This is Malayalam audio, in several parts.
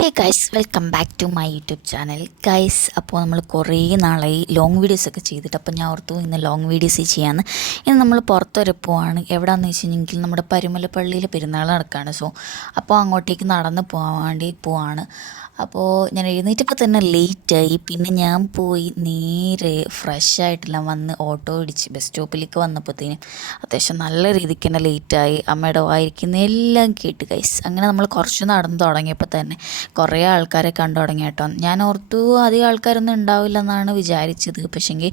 Hey guys, welcome back to my YouTube channel guys. അപ്പോൾ നമ്മൾ കുറേ നാളായി ലോങ് വീഡിയോസൊക്കെ ചെയ്തിട്ട്, അപ്പോൾ ഞാൻ ഓർത്തു ഇന്ന് ലോങ് വീഡിയോസ് ചെയ്യാമെന്ന്. ഇന്ന് നമ്മൾ പുറത്തൊരു പോവാണ്. എവിടെയാണെന്ന് വെച്ച് കഴിഞ്ഞെങ്കിൽ നമ്മുടെ പരുമലപ്പള്ളിയിൽ പെരുന്നാൾ നടക്കുകയാണ്. അപ്പോൾ അങ്ങോട്ടേക്ക് നടന്ന് പോകാൻ വേണ്ടി പോവാണ്. അപ്പോൾ ഞാൻ എഴുന്നേറ്റപ്പോൾ തന്നെ ലേറ്റായി. പിന്നെ ഞാൻ പോയി നേരെ ഫ്രഷ് ആയിട്ടെല്ലാം വന്ന് ഓട്ടോ ഇടിച്ച് ബസ് സ്റ്റോപ്പിലേക്ക് വന്നപ്പോഴത്തേനും അത്യാവശ്യം നല്ല രീതിക്ക് തന്നെ ലേറ്റായി. അമ്മയുടെ വായിരിക്കുന്ന എല്ലാം കേട്ട് ഗൈസ്. അങ്ങനെ നമ്മൾ കുറച്ച് നടന്ന് തുടങ്ങിയപ്പോൾ തന്നെ കുറേ ആൾക്കാരെ കണ്ടു തുടങ്ങി കേട്ടോ. ഞാൻ ഓർത്തു അധികം ആൾക്കാരൊന്നും ഉണ്ടാവില്ലെന്നാണ് വിചാരിച്ചത്. പക്ഷേങ്കിൽ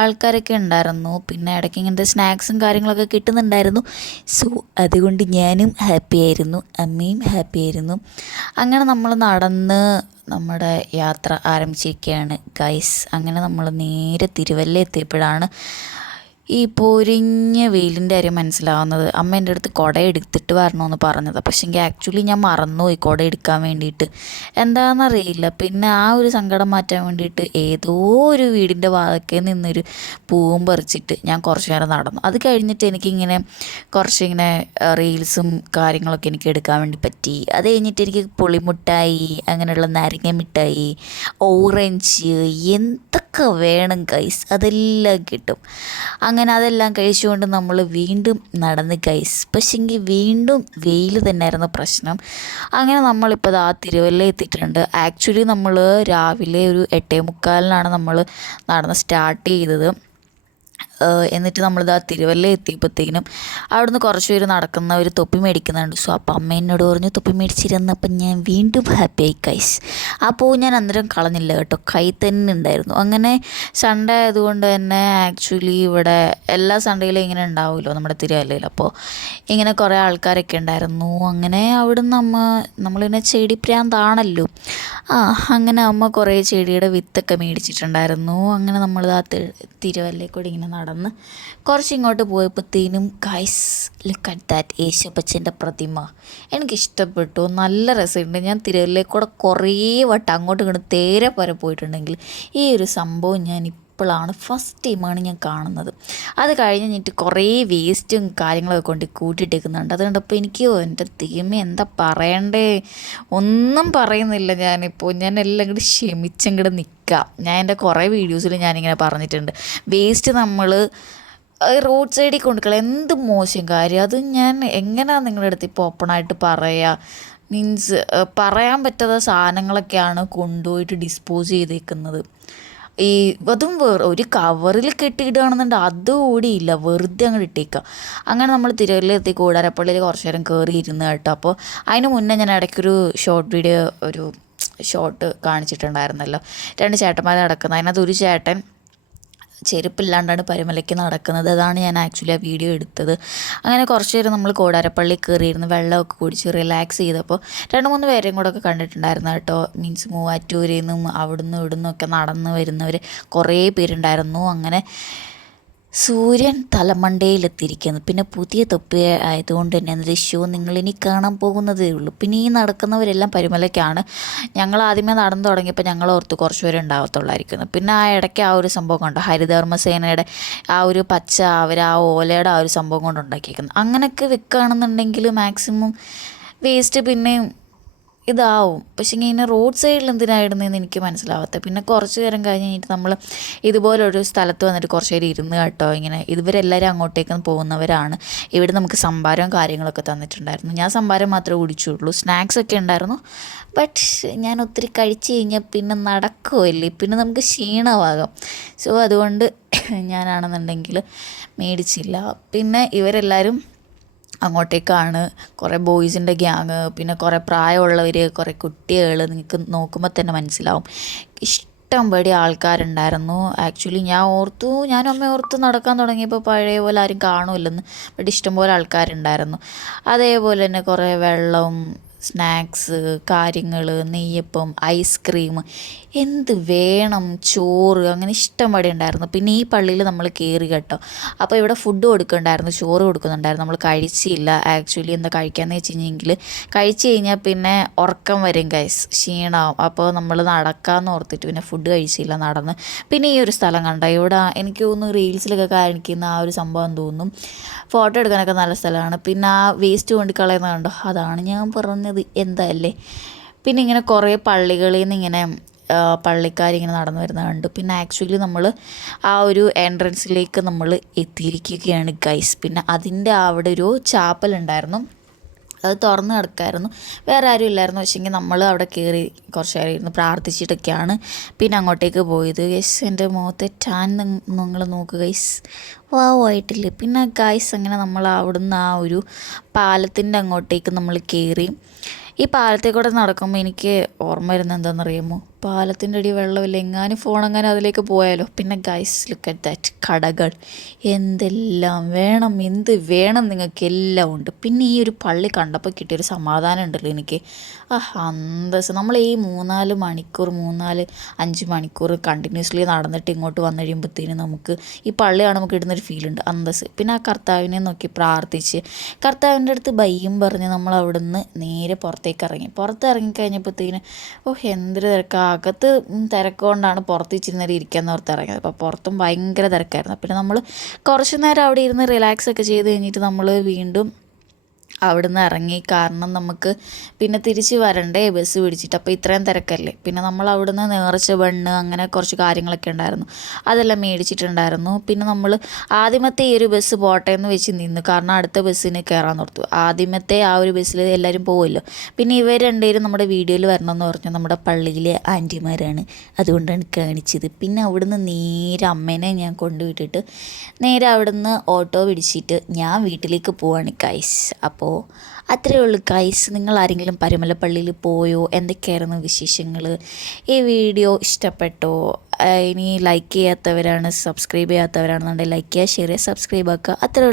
ആൾക്കാരൊക്കെ ഉണ്ടായിരുന്നു. പിന്നെ ഇടയ്ക്ക് ഇങ്ങനത്തെ സ്നാക്സും കാര്യങ്ങളൊക്കെ കിട്ടുന്നുണ്ടായിരുന്നു. അതുകൊണ്ട് ഞാനും ഹാപ്പി ആയിരുന്നു, അമ്മയും ഹാപ്പി ആയിരുന്നു. അങ്ങനെ നമ്മൾ നടന്ന് നമ്മുടെ യാത്ര ആരംഭിച്ചിരിക്കുകയാണ് ഗൈസ്. അങ്ങനെ നമ്മൾ നേരെ തിരുവല്ല എത്തിയപ്പോഴാണ് ഈ പൊരിഞ്ഞ വെയിലിൻ്റെ കാര്യം മനസ്സിലാവുന്നത്. അമ്മ എൻ്റെ അടുത്ത് കുട എടുത്തിട്ട് വരണമെന്ന് പറഞ്ഞത്. പക്ഷേങ്കിൽ ആക്ച്വലി ഞാൻ മറന്നുപോയി കുട എടുക്കാൻ വേണ്ടിയിട്ട്. എന്താണെന്നറിയില്ല. പിന്നെ ആ ഒരു സങ്കടം മാറ്റാൻ വേണ്ടിയിട്ട് ഏതോ ഒരു വീടിൻ്റെ വാതൊക്കെ നിന്നൊരു പൂവും പറിച്ചിട്ട് ഞാൻ കുറച്ച് നേരം നടന്നു. അത് കഴിഞ്ഞിട്ട് എനിക്കിങ്ങനെ കുറച്ചിങ്ങനെ റീൽസും കാര്യങ്ങളൊക്കെ എനിക്ക് എടുക്കാൻ വേണ്ടി പറ്റി. അത് കഴിഞ്ഞിട്ട് എനിക്ക് പുളിമുട്ടായി, അങ്ങനെയുള്ള നാരങ്ങ മിഠായി, ഓറഞ്ച്, എന്തൊക്കെ വേണം ഗൈസ് അതെല്ലാം കിട്ടും. അങ്ങനെ അതെല്ലാം കഴിച്ചുകൊണ്ട് നമ്മൾ വീണ്ടും നടന്ന് ഗൈസ്. പക്ഷേങ്കിൽ വീണ്ടും വെയിൽ തന്നെയായിരുന്നു പ്രശ്നം. അങ്ങനെ നമ്മളിപ്പോൾ ആ തിരുവല്ല എത്തിയിട്ടുണ്ട്. ആക്ച്വലി നമ്മൾ രാവിലെ ഒരു 8:45 നമ്മൾ നടന്ന് സ്റ്റാർട്ട് ചെയ്തത്. എന്നിട്ട് നമ്മളിതാ തിരുവല്ല എത്തിയപ്പോഴത്തേനും അവിടുന്ന് കുറച്ച് പേര് നടക്കുന്ന ഒരു തൊപ്പി മേടിക്കുന്നുണ്ട്. അപ്പോൾ അമ്മ എന്നോട് പറഞ്ഞു തൊപ്പി മേടിച്ചിരുന്നപ്പം ഞാൻ വീണ്ടും ഹാപ്പി ആയി ഗൈസ്. അപ്പോൾ ഞാൻ അന്നേരം കളഞ്ഞില്ല കേട്ടോ, കൈ തന്നെ ഉണ്ടായിരുന്നു. അങ്ങനെ സൺഡേ ആയതുകൊണ്ട് തന്നെ ആക്ച്വലി ഇവിടെ എല്ലാ സൺഡേയിലും ഇങ്ങനെ ഉണ്ടാവുമല്ലോ നമ്മുടെ തിരുവല്ലയിൽ. അപ്പോൾ ഇങ്ങനെ കുറേ ആൾക്കാരൊക്കെ ഉണ്ടായിരുന്നു. അങ്ങനെ അവിടുന്ന് നമ്മളിങ്ങനെ ചെടി പ്രാന്താണല്ലോ. അങ്ങനെ അമ്മ കുറേ ചെടിയുടെ വിത്തൊക്കെ മേടിച്ചിട്ടുണ്ടായിരുന്നു. അങ്ങനെ നമ്മളിതാ തിരുവല്ലയിൽ ഇങ്ങനെ നടന്ന് കുറച്ച് ഇങ്ങോട്ട് പോയപ്പോഴത്തേനും ഗൈസ്, ലുക്ക് അറ്റ് ദാറ്റ് യേശുപ്പച്ചൻ്റെ പ്രതിമ. എനിക്കിഷ്ടപ്പെട്ടു, നല്ല രസമുണ്ട്. ഞാൻ തിരുവല്ലയിൽ കൂടെ കുറേ വട്ടം അങ്ങോട്ടും ഇങ്ങോട്ട് തേരെ വരെ പോയിട്ടുണ്ടെങ്കിൽ ഈ ഒരു സംഭവം ഞാൻ ഇപ്പോഴാണ് ഫസ്റ്റ് ടൈമാണ് ഞാൻ കാണുന്നത്. അത് കഴിഞ്ഞിട്ട് കുറേ വേസ്റ്റും കാര്യങ്ങളൊക്കെ കൊണ്ട് കൂട്ടിയിട്ടേക്കുന്നുണ്ട്. അത് കണ്ടപ്പോൾ എനിക്ക് എൻ്റെ തീമ എന്താ പറയണ്ടേ, ഒന്നും പറയുന്നില്ല. ഞാൻ എല്ലാം കൂടി ക്ഷമിച്ചങ്ങോട്ട് നിൽക്കാം. ഞാൻ എൻ്റെ കുറേ വീഡിയോസിൽ ഞാനിങ്ങനെ പറഞ്ഞിട്ടുണ്ട്, വേസ്റ്റ് നമ്മൾ റോഡ് സൈഡിൽ കൊണ്ടുക്കള എന്ത് മോശം കാര്യം. അത് ഞാൻ എങ്ങനെയാണ് നിങ്ങളുടെ അടുത്ത് ഇപ്പോൾ ഓപ്പണായിട്ട് പറയുക. മീൻസ് പറയാൻ പറ്റാത്ത സാധനങ്ങളൊക്കെയാണ് കൊണ്ടുപോയിട്ട് ഡിസ്പോസ് ചെയ്തേക്കുന്നത്. അതും ഒരു കവറിൽ കെട്ടിയിടുകയാണെന്നുണ്ട് അതുകൂടിയില്ല, വെറുതെ അങ്ങോട്ട് ഇട്ടേക്കുക. അങ്ങനെ നമ്മൾ തിരുവല്ലയെത്തി കൂടാരപ്പള്ളിയിൽ കുറച്ച് നേരം കയറി ഇരുന്ന് കേട്ടോ. അപ്പോൾ അതിന് മുന്നേ ഞാൻ ഇടയ്ക്കൊരു ഒരു ഷോട്ട് കാണിച്ചിട്ടുണ്ടായിരുന്നല്ലോ, 2 ചേട്ടന്മാർ നടക്കുന്നത്. അതിനകത്ത് ഒരു ചേട്ടൻ ചെരുപ്പില്ലാണ്ടാണ് പരുമലയ്ക്ക് നടക്കുന്നത്. അതാണ് ഞാൻ ആക്ച്വലി ആ വീഡിയോ എടുത്തത്. അങ്ങനെ കുറച്ച് നേരം നമ്മൾ കോടാരപ്പള്ളി കയറിയിരുന്ന് വെള്ളമൊക്കെ കുടിച്ച് റിലാക്സ് ചെയ്തപ്പോൾ 2-3 പേരെയും കൂടെ ഒക്കെ കണ്ടിട്ടുണ്ടായിരുന്നു കേട്ടോ. മീൻസ് മൂവാറ്റൂരിൽ നിന്നും അവിടുന്ന് ഇവിടുന്നൊക്കെ നടന്ന് വരുന്നവർ കുറേ പേരുണ്ടായിരുന്നു. അങ്ങനെ സൂര്യൻ തലമണ്ടയിലെത്തിയിരിക്കുന്നു. പിന്നെ പുതിയ തൊപ്പി ആയതുകൊണ്ട് തന്നെ ദൃശ്യവും നിങ്ങളിനി കാണാൻ പോകുന്നതേ ഉള്ളൂ. പിന്നെ ഈ നടക്കുന്നവരെല്ലാം പരുമലയ്ക്കാണ്. ഞങ്ങൾ ആദ്യമേ നടന്നു തുടങ്ങിയപ്പോൾ ഞങ്ങൾ ഓർത്ത് കുറച്ച് പേര് ഉണ്ടാകത്തുള്ളായിരിക്കുന്നു. പിന്നെ ആ ഇടയ്ക്ക് ആ ഒരു സംഭവം കണ്ടോ, ഹരിതകർമ്മസേനയുടെ ആ ഒരു പച്ച അവർ ആ ഓലയുടെ ആ ഒരു സംഭവം കൊണ്ട് ഉണ്ടാക്കിയിരിക്കുന്നത്. അങ്ങനെയൊക്കെ വെക്കുകയാണെന്നുണ്ടെങ്കിൽ മാക്സിമം വേസ്റ്റ് പിന്നെയും ഇതാവും. പക്ഷേ ഇങ്ങനെ റോഡ് സൈഡിൽ എന്തിനായിടുന്നതെന്ന് എനിക്ക് മനസ്സിലാവാത്ത. പിന്നെ കുറച്ച് നേരം കഴിഞ്ഞിട്ട് നമ്മൾ ഇതുപോലൊരു സ്ഥലത്ത് വന്നിട്ട് കുറച്ച് നേരം ഇരുന്ന് കേട്ടോ. ഇങ്ങനെ ഇവരെല്ലാവരും അങ്ങോട്ടേക്ക് പോകുന്നവരാണ്. ഇവിടെ നമുക്ക് സംഭാരവും കാര്യങ്ങളൊക്കെ തന്നിട്ടുണ്ടായിരുന്നു. ഞാൻ സംഭാരം മാത്രമേ കുടിച്ചുള്ളൂ, സ്നാക്സൊക്കെ ഉണ്ടായിരുന്നു. ബട്ട് ഞാൻ ഒത്തിരി കഴിച്ച് കഴിഞ്ഞാൽ പിന്നെ നടക്കുമല്ലേ, പിന്നെ നമുക്ക് ക്ഷീണമാകാം. അതുകൊണ്ട് ഞാനാണെന്നുണ്ടെങ്കിൽ മേടിച്ചില്ല. പിന്നെ ഇവരെല്ലാവരും അങ്ങോട്ടേക്കാണ്. കുറേ ബോയ്സിൻ്റെ ഗ്യാങ്, പിന്നെ കുറേ പ്രായമുള്ളവർ, കുറേ കുട്ടികൾ, നിങ്ങൾക്ക് നോക്കുമ്പോൾ തന്നെ മനസ്സിലാവും. ഇഷ്ടംപടി ആൾക്കാരുണ്ടായിരുന്നു. ആക്ച്വലി ഞാനും അമ്മ ഓർത്ത് നടക്കാൻ തുടങ്ങിയപ്പോൾ പഴയ പോലെ ആരും കാണുമില്ലെന്ന്. ബട്ട് ഇഷ്ടംപോലെ ആൾക്കാരുണ്ടായിരുന്നു. അതേപോലെ തന്നെ കുറേ വെള്ളം, സ്നാക്സ് കാര്യങ്ങൾ, നെയ്യപ്പം, ഐസ്ക്രീം, എന്ത് വേണം, ചോറ്, അങ്ങനെ ഇഷ്ടംപടി ഉണ്ടായിരുന്നു. പിന്നെ ഈ പള്ളിയിൽ നമ്മൾ കയറി കേട്ടോ. അപ്പോൾ ഇവിടെ ഫുഡ് കൊടുക്കുന്നുണ്ടായിരുന്നു, ചോറ് കൊടുക്കുന്നുണ്ടായിരുന്നു. നമ്മൾ കഴിച്ചില്ല. ആക്ച്വലി എന്താ കഴിക്കാമെന്ന് വെച്ച് കഴിഞ്ഞെങ്കിൽ കഴിച്ച് കഴിഞ്ഞാൽ പിന്നെ ഉറക്കം വരും ഗൈസ്, ക്ഷീണമാവും. അപ്പോൾ നമ്മൾ നടക്കാമെന്ന് ഓർത്തിട്ട് പിന്നെ ഫുഡ് കഴിച്ചില്ല, നടന്ന്. പിന്നെ ഈ ഒരു സ്ഥലം കണ്ടോ, ഇവിടെ എനിക്ക് തോന്നുന്നു റീൽസിലൊക്കെ കാണിക്കുന്ന ആ ഒരു സംഭവം തോന്നും. ഫോട്ടോ എടുക്കാനൊക്കെ നല്ല സ്ഥലമാണ്. പിന്നെ ആ വേസ്റ്റ് കൊണ്ട് കളയുന്നത് കണ്ടോ, അതാണ് ഞാൻ പറഞ്ഞത്. എന്താ അല്ലേ, പിന്നെ ഇങ്ങനെ കുറേ പള്ളികളിൽ നിന്ന് ഇങ്ങനെ പള്ളിക്കാരിങ്ങനെ നടന്നു വരുന്നത് കണ്ടു. പിന്നെ ആക്ച്വലി നമ്മൾ ആ ഒരു എൻട്രൻസിലേക്ക് നമ്മൾ എത്തിയിരിക്കുകയാണ് ഗൈസ്. പിന്നെ അതിൻ്റെ അവിടെ ഒരു ചാപ്പൽ ഉണ്ടായിരുന്നു, അത് തുറന്ന് കിടക്കായിരുന്നു, വേറെ ആരും ഇല്ലായിരുന്നു. പക്ഷേങ്കിൽ നമ്മൾ അവിടെ കയറി കുറച്ച് നേരം ഇരുന്ന് പ്രാർത്ഥിച്ചിട്ടൊക്കെയാണ് പിന്നെ അങ്ങോട്ടേക്ക് പോയത്. ഗൈസ് എൻ്റെ മുഖത്തെ ടാൻ നിങ്ങൾ നോക്കുക ഗൈസ്, വാവായിട്ടില്ലേ. പിന്നെ ഗൈസ് അങ്ങനെ നമ്മൾ അവിടുന്ന് ആ ഒരു പാലത്തിൻ്റെ അങ്ങോട്ടേക്ക് നമ്മൾ കയറി. ഈ പാലത്തെ കൂടെ നടക്കുമ്പോൾ എനിക്ക് ഓർമ്മ വരുന്നത് എന്താണെന്നറിയാമോ, പാലത്തിൻ്റെ അടി വെള്ളമില്ല, എങ്ങാനും ഫോണെങ്ങാനും അതിലേക്ക് പോയാലോ. പിന്നെ ഗൈസ് ലുക്ക് അറ്റ് ദാറ്റ്, കടകൾ എന്തെല്ലാം വേണം, എന്ത് വേണം നിങ്ങൾക്ക് എല്ലാം ഉണ്ട്. പിന്നെ ഈ ഒരു പള്ളി കണ്ടപ്പോൾ കിട്ടിയൊരു സമാധാനം ഉണ്ടല്ലോ എനിക്ക്, അന്തസ്. നമ്മൾ ഈ 3-4 മണിക്കൂർ 3-5 മണിക്കൂർ കണ്ടിന്യൂസ്ലി നടന്നിട്ട് ഇങ്ങോട്ട് വന്നു കഴിയുമ്പോഴത്തേനും നമുക്ക് ഈ പള്ളിയാണ് നമുക്ക് ഇടുന്നൊരു ഫീലുണ്ട്, അന്തസ്. പിന്നെ ആ കർത്താവിനെ നോക്കി പ്രാർത്ഥിച്ച് കർത്താവിൻ്റെ അടുത്ത് ബയ്യും പറഞ്ഞ് നമ്മൾ അവിടുന്ന് നേരെ പുറത്തേക്ക് ഇറങ്ങി. പുറത്തിറങ്ങിക്കഴിഞ്ഞപ്പോഴത്തേന് എന്തൊരു തിരക്കാണ്, അകത്ത് തിരക്കുകൊണ്ടാണ് പുറത്ത് ഇച്ചിരി നേരം ഇരിക്കാമെന്ന് ഓർത്ത് ഇറങ്ങിയത്. അപ്പോൾ പുറത്തും ഭയങ്കര തിരക്കായിരുന്നു. പിന്നെ നമ്മൾ കുറച്ച് നേരം അവിടെ ഇരുന്ന് റിലാക്സ് ഒക്കെ ചെയ്ത് കഴിഞ്ഞിട്ട് നമ്മൾ വീണ്ടും അവിടുന്ന് ഇറങ്ങി. കാരണം നമുക്ക് പിന്നെ തിരിച്ച് വരണ്ടേ ബസ് പിടിച്ചിട്ട്, അപ്പോൾ ഇത്രയും തിരക്കല്ലേ. പിന്നെ നമ്മൾ അവിടുന്ന് നേർച്ച ബണ്ണ് അങ്ങനെ കുറച്ച് കാര്യങ്ങളൊക്കെ ഉണ്ടായിരുന്നു, അതെല്ലാം മേടിച്ചിട്ടുണ്ടായിരുന്നു. പിന്നെ നമ്മൾ ആദ്യമത്തെ ഈ ഒരു ബസ് പോട്ടെ എന്ന് വെച്ച് നിന്നു, കാരണം അടുത്ത ബസ്സിന് കയറാൻ ഓർത്തു. ആദ്യമത്തെ ആ ഒരു ബസ്സിൽ എല്ലാവരും പോകുമല്ലോ. പിന്നെ ഇവർ രണ്ടുപേരും നമ്മുടെ വീഡിയോയിൽ വരണമെന്ന് പറഞ്ഞു, നമ്മുടെ പള്ളിയിലെ ആൻറ്റിമാരാണ്, അതുകൊണ്ടാണ് കാണിച്ചത്. പിന്നെ അവിടുന്ന് നേരെ അമ്മേനെ ഞാൻ കൊണ്ടുവിട്ടിട്ട് നേരെ അവിടുന്ന് ഓട്ടോ പിടിച്ചിട്ട് ഞാൻ വീട്ടിലേക്ക് പോവാണ് ഗൈസ്. അപ്പോൾ അത്രയേ ഉള്ളൂ ഗൈസ്. നിങ്ങൾ ആരെങ്കിലും പരുമലപ്പള്ളിയിൽ പോയോ, എന്തൊക്കെയായിരുന്നു വിശേഷങ്ങൾ? ഈ വീഡിയോ ഇഷ്ടപ്പെട്ടോ? ഇനി ലൈക്ക് ചെയ്യാത്തവരാണ്, സബ്സ്ക്രൈബ് ചെയ്യാത്തവരാണെന്നുണ്ടെങ്കിൽ ലൈക്ക് ചെയ്യുക, ഷെയർ ചെയ്യുക, സബ്സ്ക്രൈബ് ആക്കുക, അത്രയേ ഉള്ളൂ.